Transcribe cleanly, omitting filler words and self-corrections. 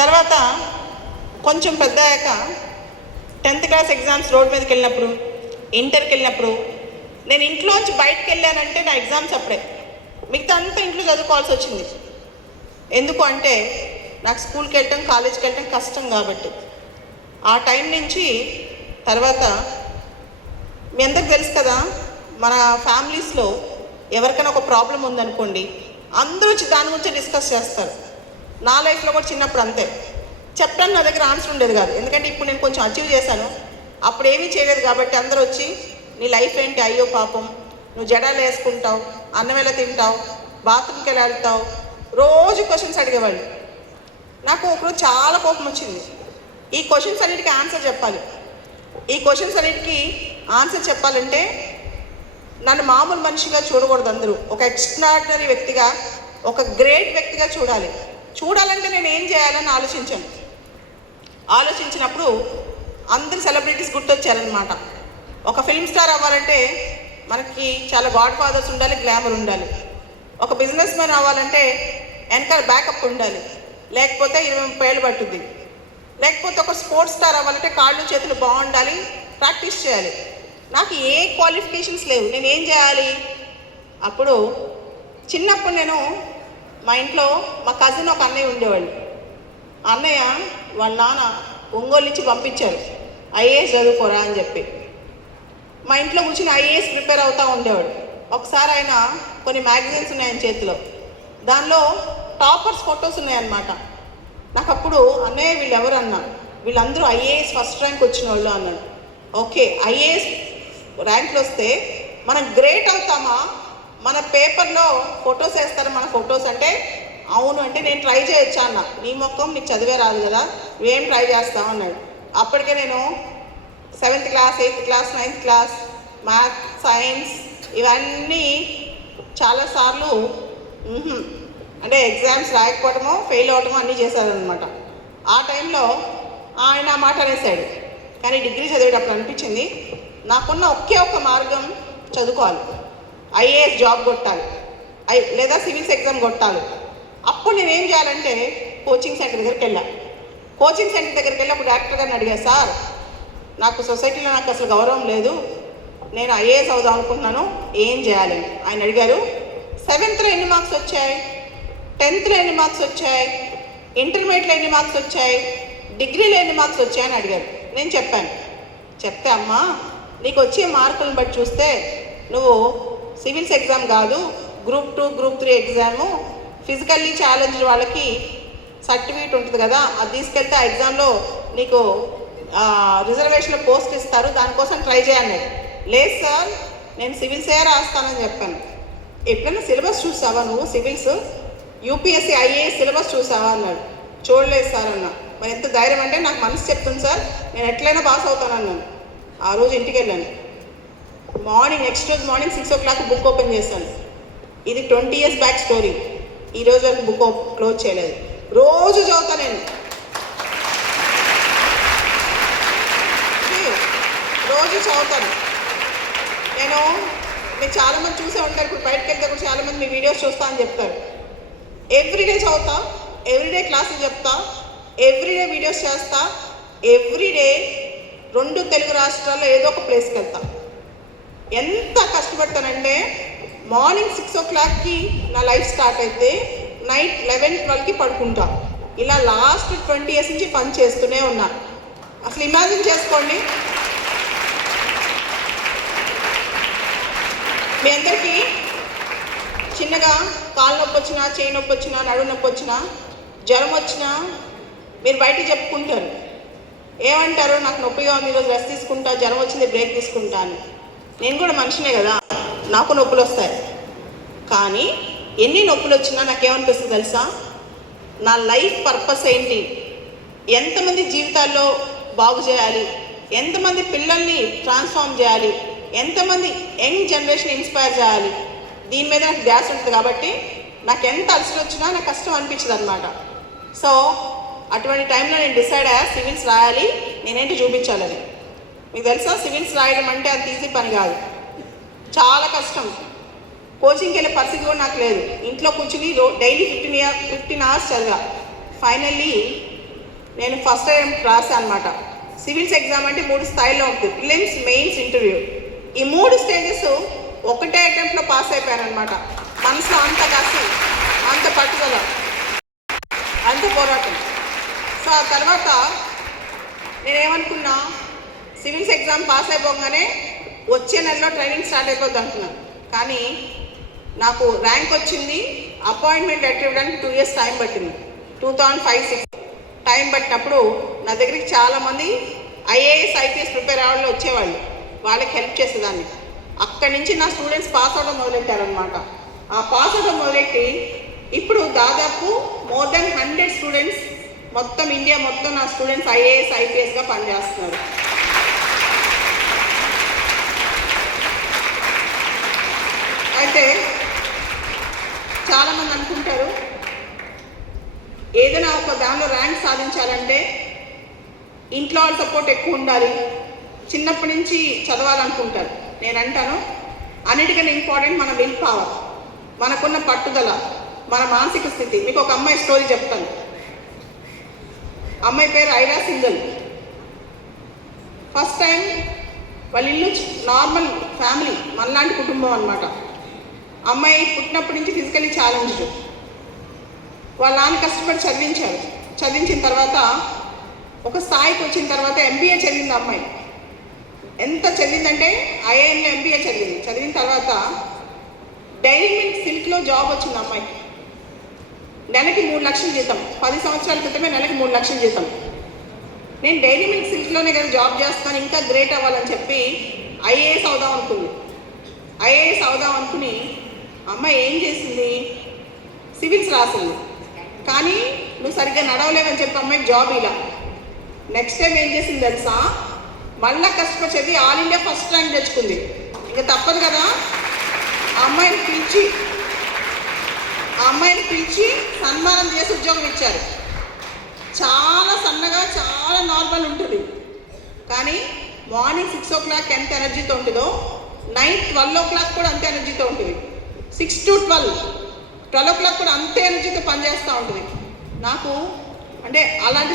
తర్వాత కొంచెం పెద్ద అయ్యాక 10th క్లాస్ ఎగ్జామ్స్ రోడ్ మీదకి వెళ్ళినప్పుడు, ఇంటర్కి వెళ్ళినప్పుడు నేను ఇంట్లోంచి బయటకు వెళ్ళానంటే నా ఎగ్జామ్స్ అప్పుడే, మిగతా అంతా ఇంట్లో చదువుకోవాల్సి వచ్చింది. ఎందుకు అంటే నాకు స్కూల్కి వెళ్ళటం, కాలేజ్కి వెళ్ళటం కష్టం కాబట్టి. ఆ టైం నుంచి తర్వాత మీ అందరికి తెలుసు కదా, మన ఫ్యామిలీస్లో ఎవరికైనా ఒక ప్రాబ్లం ఉందనుకోండి, అందరూ వచ్చి దాని గురించి డిస్కస్ చేస్తారు. నా లైఫ్లో కూడా చిన్నప్పుడు అంతే. చెప్పడానికి నా దగ్గర ఆన్సర్ ఉండేది కాదు, ఎందుకంటే ఇప్పుడు నేను కొంచెం అచీవ్ చేశాను. అప్పుడు ఏమీ చేయలేదు కాబట్టి అందరూ వచ్చి నీ లైఫ్ ఏంటి, అయ్యో పాపం, నువ్వు జడాలు వేసుకుంటావు, అన్నం ఎలా తింటావు, బాత్రూమ్కి ఎలా వెళ్తావు, రోజు క్వశ్చన్స్ అడిగేవాళ్ళు. నాకు ఒకరోజు చాలా కోపం వచ్చింది. ఈ క్వశ్చన్స్ అన్నిటికీ ఆన్సర్ చెప్పాలి. ఈ క్వశ్చన్స్ అన్నిటికీ ఆన్సర్ చెప్పాలంటే నన్ను మామూలు మనిషిగా చూడకూడదు, అందరూ ఒక ఎక్స్ట్రాడినరీ వ్యక్తిగా, ఒక గ్రేట్ వ్యక్తిగా చూడాలి. చూడాలంటే నేను ఏం చేయాలని ఆలోచించినప్పుడు అందరు సెలబ్రిటీస్ గుర్తొచ్చారనమాట. ఒక ఫిల్మ్ స్టార్ అవ్వాలంటే మనకి చాలా గాడ్ ఫాదర్స్ ఉండాలి, గ్లామర్ ఉండాలి. ఒక బిజినెస్ మ్యాన్ అవ్వాలంటే వెనకాల బ్యాకప్ ఉండాలి, లేకపోతే 20-30 ఏళ్ళు పట్టుద్ది. లేకపోతే ఒక స్పోర్ట్స్ స్టార్ అవ్వాలంటే కాళ్ళు చేతులు బాగుండాలి, ప్రాక్టీస్ చేయాలి. నాకు ఏ క్వాలిఫికేషన్స్ లేవు, నేను ఏం చేయాలి? అప్పుడు చిన్నప్పుడు నేను మా ఇంట్లో మా కజిన్ ఒక అన్నయ్య ఉండేవాళ్ళు. అన్నయ్య వాళ్ళ నాన్న ఒంగోలు నుంచి పంపించారు, ఐఏఎస్ చదువుకోరా అని చెప్పి. మా ఇంట్లో కూర్చుని ఐఏఎస్ ప్రిపేర్ అవుతూ ఉండేవాడు. ఒకసారి ఆయన కొన్ని మ్యాగజైన్స్ ఉన్నాయని చేతిలో, దానిలో టాపర్స్ ఫొటోస్ ఉన్నాయన్నమాట. నాకు అప్పుడు అన్నయ్య వీళ్ళు ఎవరన్నా, వీళ్ళందరూ ఐఏఎస్ ఫస్ట్ ర్యాంక్ వచ్చిన వాళ్ళు అన్నాడు. ఓకే, ఐఏఎస్ ర్యాంక్లు వస్తే మనం గ్రేట్ అవుతామా? మన పేపర్లో ఫొటోస్ వేస్తారు, మన ఫొటోస్ అంటే అవును అంటే నేను ట్రై చేయొచ్చా అన్న. నీ మొక్కం, నీకు చదివే రాదు కదా, నువ్వేం ట్రై చేస్తావు అన్నాడు. అప్పటికే నేను 7th class, 8th class, 9th class, maths, science ఇవన్నీ చాలాసార్లు అంటే ఎగ్జామ్స్ రాయకపోవటమో, ఫెయిల్ అవ్వటమో అన్నీ చేశారనమాట. ఆ టైంలో ఆయన మాట అనేసాడు. కానీ డిగ్రీ చదివేటప్పుడు అనిపించింది నాకున్న ఒకే ఒక మార్గం చదువుకోవాలి, ఐఏఎస్ జాబ్ కొట్టాలి, లేదా సివిల్స్ ఎగ్జామ్ కొట్టాలి. అప్పుడు నేనేం చేయాలంటే కోచింగ్ సెంటర్ దగ్గరికి వెళ్ళాను. కోచింగ్ సెంటర్ దగ్గరికి వెళ్ళి అప్పుడు డైరెక్టర్ గారిని అడిగా, సార్ నాకు సొసైటీలో నాకు అసలు గౌరవం లేదు, నేను ఐఏఎస్ అవుదాం అనుకుంటున్నాను, ఏం చేయాలి? ఆయన అడిగారు, 7th ఎన్ని మార్క్స్ వచ్చాయి, 10th ఎన్ని మార్క్స్ వచ్చాయి, ఇంటర్మీడియట్లో ఎన్ని మార్క్స్ వచ్చాయి, డిగ్రీలో ఎన్ని మార్క్స్ వచ్చాయని అడిగారు. నేను చెప్పాను. చెప్తే అమ్మా నీకు వచ్చే మార్కులను బట్టి చూస్తే నువ్వు సివిల్స్ ఎగ్జామ్ కాదు, group 2, group 3 exam, physically challenge వాళ్ళకి సర్టిఫికేట్ ఉంటుంది కదా, అది తీసుకెళ్తే ఆ ఎగ్జామ్లో నీకు రిజర్వేషన్లో పోస్ట్ ఇస్తారు, దానికోసం ట్రై చేయన్నాడు. లేదు సార్ నేను సివిల్సే రాస్తానని చెప్పాను. ఎప్పుడైనా సిలబస్ చూసావా నువ్వు, సివిల్స్ యూపీఎస్సీ ఐఏఎస్ సిలబస్ చూసావా అన్నాడు. చూడలేదు సార్ అన్న. మరి ఎంత ధైర్యం అంటే నాకు మనసు చెప్తుంది సార్, నేను ఎట్లయినా పాస్ అవుతానన్నాను. ఆ రోజు ఇంటికి వెళ్ళాను. నెక్స్ట్ రోజు మార్నింగ్ 6 o'clock బుక్ ఓపెన్ చేశాను. ఇది 20 years బ్యాక్ స్టోరీ. ఈరోజు వరకు బుక్ క్లోజ్ చేయలేదు. రోజు చదువుతా నేను, రోజు చదువుతాను నేను. మీరు చాలామంది చూసే ఉంటారు, ఇప్పుడు బయటకు వెళ్తే కూడా చాలామంది మీ వీడియోస్ చూస్తా అని చెప్తారు. ఎవ్రీడే చదువుతా, ఎవ్రీడే క్లాసులు చెప్తా, ఎవ్రీడే వీడియోస్ చేస్తా, ఎవ్రీడే 2 తెలుగు రాష్ట్రాల్లో ఏదో ఒక ప్లేస్కి వెళ్తా. ఎంత కష్టపడతానంటే మార్నింగ్ 6 o'clockకి నా లైఫ్ స్టార్ట్ అయితే నైట్ 11-12కి పడుకుంటా. ఇలా లాస్ట్ 20 years నుంచి పని చేస్తూనే ఉన్నా. అసలు ఇమాజిన్ చేసుకోండి, మీ అందరికీ చిన్నగా కాలు నొప్పి వచ్చినా, చేయి నొప్పి వచ్చినా, నడుము నొప్పి వచ్చినా, జ్వరం వచ్చినా మీరు బయట చెప్పుకుంటారు. ఏమంటారు, నాకు నొప్పిగా ఉంది, ఈరోజు రెస్ట్ తీసుకుంటా, జ్వరం వచ్చింది బ్రేక్ తీసుకుంటా అని. నేను కూడా మనిషినే కదా, నాకు నొప్పులు వస్తాయి. కానీ ఎన్ని నొప్పులు వచ్చినా నాకేమనిపిస్తుంది తెలుసా, నా లైఫ్ పర్పస్ ఏంటి, ఎంతమంది జీవితాల్లో బాగు చేయాలి, ఎంతమంది పిల్లల్ని ట్రాన్స్ఫార్మ్ చేయాలి, ఎంతమంది యంగ్ జనరేషన్ ఇన్స్పైర్ చేయాలి, దీని మీద నాకు ధ్యాస ఉంటుంది. కాబట్టి నాకు ఎంత అలసట వచ్చినా నాకు కష్టం అనిపించదు అనమాట. సో అటువంటి టైంలో నేను డిసైడ్ అయ్యా సివిల్స్ రాయాలి, నేనేంటి చూపించాలని. మీకు తెలుసా సివిల్స్ రాయడం అంటే అంత ఈజీ పని కాదు, చాలా కష్టం. కోచింగ్కి వెళ్ళే పరిస్థితి కూడా నాకు లేదు. ఇంట్లో కూర్చుని డైలీ 15 hours చదివా. ఫైనల్లీ నేను ఫస్ట్ టైం రాశాను అనమాట. సివిల్స్ ఎగ్జామ్ అంటే 3 స్థాయిలో ఉంటుంది, ప్రిలిమ్స్, మెయిన్స్, ఇంటర్వ్యూ. ఈ 3 స్టేజెస్ ఒకటే అటెంప్ట్లో పాస్ అయిపోయాను అనమాట. మనసులో అంత కసి, అంత పట్టుదల, అంత పోరాటం. సో ఆ తర్వాత నేనేమనుకున్నా, సివిల్స్ ఎగ్జామ్ పాస్ అయిపోగానే వచ్చే నెలలో ట్రైనింగ్ స్టార్ట్ అయిపోద్ది అనుకున్నాను. కానీ నాకు ర్యాంక్ వచ్చింది, అపాయింట్మెంట్ లెటర్ ఇవ్వడానికి 2 years టైం పట్టింది. 2005-06 టైం పట్టినప్పుడు నా దగ్గరికి చాలామంది ఐఏఎస్, ఐపీఎస్ ప్రిపేర్ అవ్వడంలో వచ్చేవాళ్ళు, వాళ్ళకి హెల్ప్ చేసేదాన్ని. అక్కడి నుంచి నా స్టూడెంట్స్ పాస్ అవడం మొదలెట్టారనమాట. ఆ పాస్ అవడం మొదలెట్టి ఇప్పుడు దాదాపు మోర్ దెన్ 100 స్టూడెంట్స్ మొత్తం ఇండియా మొత్తం నా స్టూడెంట్స్ ఐఏఎస్, ఐపీఎస్గా పనిచేస్తున్నారు. అయితే చాలామంది అనుకుంటారు ఏదైనా ఒక దానిలో ర్యాంక్ సాధించాలంటే ఇంట్లో వాళ్ళ సపోర్ట్ ఎక్కువ ఉండాలి, చిన్నప్పటి నుంచి చదవాలనుకుంటారు. నేను అంటాను, అన్నిటికన్నా ఇంపార్టెంట్ మన విల్ పవర్, మనకున్న పట్టుదల, మన మానసిక స్థితి. మీకు ఒక అమ్మాయి స్టోరీ చెప్తాను. అమ్మాయి పేరు ఐరా సింగల్. ఫస్ట్ టైం వాళ్ళ ఇల్లు నార్మల్ ఫ్యామిలీ, మనలాంటి కుటుంబం అనమాట. అమ్మాయి పుట్టినప్పటి నుంచి ఫిజికలీ ఛాలెంజ్డ్. వాళ్ళ నాన్న కష్టపడి చదివించారు. చదివించిన తర్వాత ఒక స్థాయికి వచ్చిన తర్వాత ఎంబీఏ చదివింది అమ్మాయి. ఎంత చదివిందంటే ఐఐఎంలో ఎంబీఏ చదివింది. చదివిన తర్వాత డైరీ మిల్క్ సిల్క్లో జాబ్ వచ్చింది అమ్మాయికి. నెలకి 3 లక్షల జీతం. 10 సంవత్సరాల క్రితమే నెలకి 3 లక్షల జీతం. నేను డైరీ మిల్క్ సిల్క్లోనే కదా జాబ్ చేస్తాను, ఇంకా గ్రేట్ అవ్వాలని చెప్పి ఐఏఎస్ అవుదాం అనుకుంది. ఐఏఎస్ అవుదాం అనుకుని అమ్మాయి ఏం చేసింది, సివిల్స్ రాసింది. కానీ నువ్వు సరిగ్గా నడవలేవని చెప్పి అమ్మాయికి జాబ్ ఇలా. నెక్స్ట్ టైం ఏం చేసింది తెలుసా, మళ్ళీ కష్టపడి చదివి ఆల్ ఇండియా ఫస్ట్ ర్యాంక్ తెచ్చుకుంది. ఇంకా తప్పదు కదా, ఆ అమ్మాయిని పిలిచి సన్మానం చేసి ఉద్యోగం ఇచ్చారు. చాలా సన్నగా, చాలా నార్మల్ ఉంటుంది. కానీ మార్నింగ్ 6 o'clock ఎంత ఎనర్జీతో ఉంటుందో నైట్ 12 o'clock కూడా అంతే ఎనర్జీతో ఉంటుంది. 6 to 12 o'clock కూడా అంతే ఎనర్జీతో పనిచేస్తూ ఉంటుంది. నాకు అంటే అలాంటి